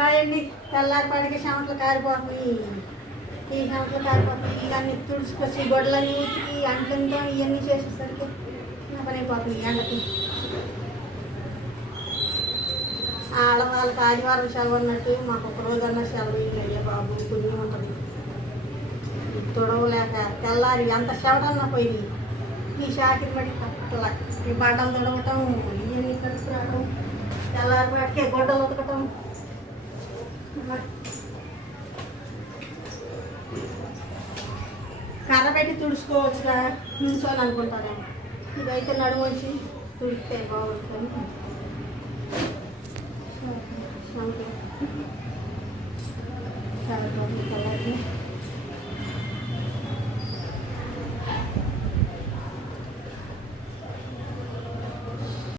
కాయండి తెల్లారిపాటికి చెమటలు కారిపోతున్నాయి. ఈ చెమటలు కారిపోతున్నాయి. ఇవన్నీ తుడుచుకొచ్చి గొడ్లన్నీ ఉతికి అంట్లంతో ఇవన్నీ చేసేసరికి నా పని అయిపోతుంది ఎండకి. ఆడవాళ్ళకి ఆదివారం సెలవు అన్నట్టు మాకు ఒక రోజన్నా సెలవు అయ్యే బాబు పుణ్యం ఉంటుంది. తొడవలేక తెల్లారి ఎంత చెవటన్నా పోయింది. ఈ షాకిరి పడి పక్కల ఈ బండలు తొడవటం, ఇవన్నీ కలుపురావడం, తెల్లారి పడికే గొడ్డలు ఉతకటం. కర్ర పెట్టి తుడుచుకోవచ్చుగా నిల్చొని అనుకుంటారేమో. ఇదైతే నడుము వచ్చి తుడితే బాగుంటుంది. చాలా బాగుంది.